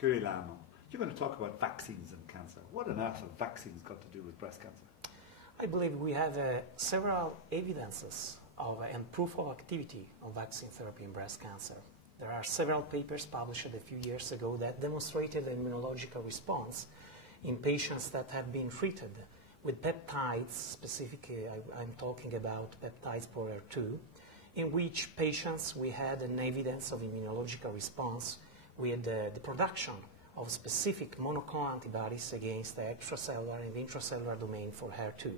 Curigliano. You're going to talk about vaccines and cancer. What on earth have vaccines got to do with breast cancer? I believe we have several evidences of, and proof of activity of vaccine therapy in breast cancer. There are several papers published a few years ago that demonstrated an immunological response in patients that have been treated with peptides, specifically I'm talking about peptides for HER2, in which patients we had an evidence of immunological response with the production of specific monoclonal antibodies against the extracellular and intracellular domain for HER2.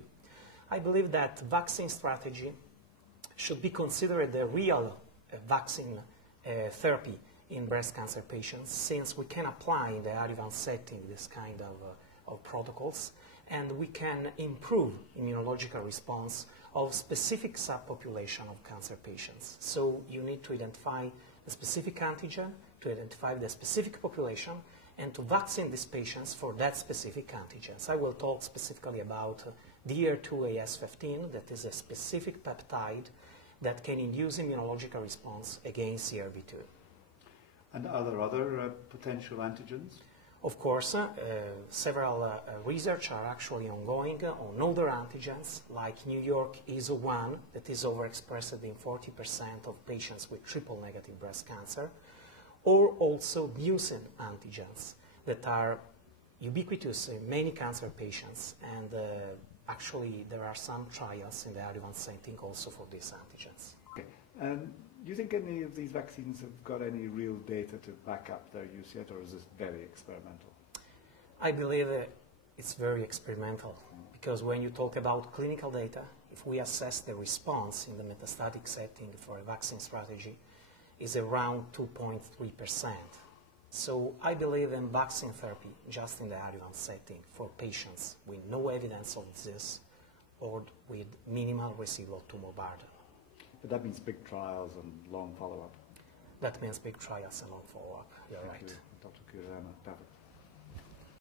I believe that vaccine strategy should be considered a real vaccine therapy in breast cancer patients, since we can apply in the adjuvant setting this kind of protocols, and we can improve immunological response of specific subpopulation of cancer patients. So you need to identify the specific antigen, to identify the specific population, and to vaccine these patients for that specific antigens. I will talk specifically about DR2AS15, that is a specific peptide that can induce immunological response against CRB2. And are there other potential antigens? Of course, several research are actually ongoing on other antigens, like New York ISO1, that is overexpressed in 40% of patients with triple-negative breast cancer, or also mucin antigens that are ubiquitous in many cancer patients, and actually there are some trials in the adjuvant setting also for these antigens. Okay. Do you think any of these vaccines have got any real data to back up their use yet, or is this very experimental? I believe it's very experimental, because when you talk about clinical data, if we assess the response in the metastatic setting for a vaccine strategy, is around 2.3%. So I believe in vaccine therapy just in the adjuvant setting for patients with no evidence of disease or with minimal residual tumor burden. But that means big trials and long follow-up. That means big trials and long follow-up. You're right. Thank you, Dr. Curigliano.